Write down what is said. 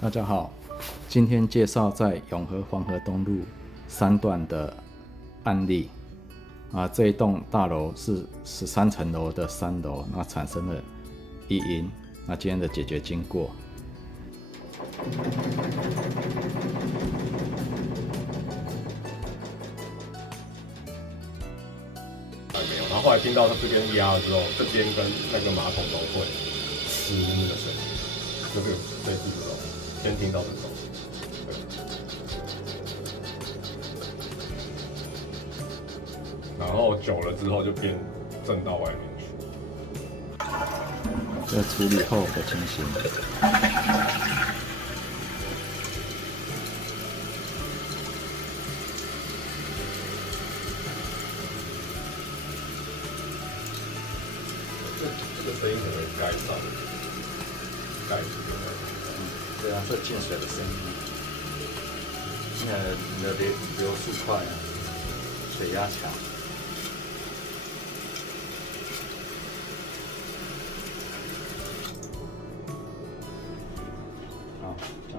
大家好，今天介绍在永和黄河东路3段的案例。这一栋大楼是13层楼的3楼，那产生了异音。那今天的解决经过。没有，然后后来听到它这边压了之后，这边跟那个马桶都会嘶的声音，这个类似这种，先听到这种，对。然后久了之后就变震到外面去。这处理后的情形。这个声音可能盖上，盖住了。对啊，这进水的声音。你的流速快啊，水压强。好。